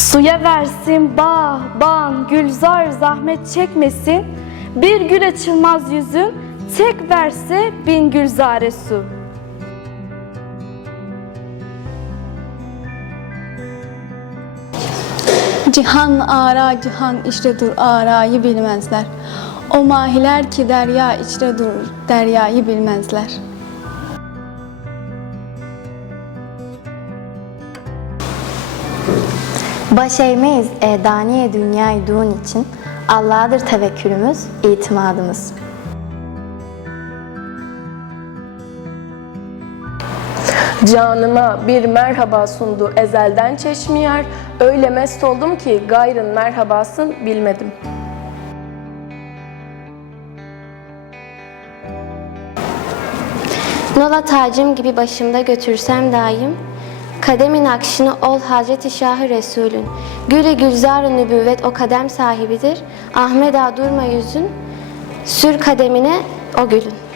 Suya versin bağ, bağın, gülzar zahmet çekmesin. Bir gül açılmaz yüzün, tek verse bin gülzare su. Cihan ara cihan içre dur arayı bilmezler. O mahiler ki derya içre durur deryayı bilmezler. Baş eğmeyiz edaniye dünyayıduğun için. Allah'adır tevekkülümüz, itimadımız. Canıma bir merhaba sundu ezelden çeşmiyar. Öyle mest oldum ki gayrın merhabasın bilmedim. Nola tacım gibi başımda götürsem daim, Kademin akşını ol Hazreti Şahı Resulün. Güle gülzar nübüvvet o kadem sahibidir. Ahmet ağa durma yüzün, sür kademine o gülün.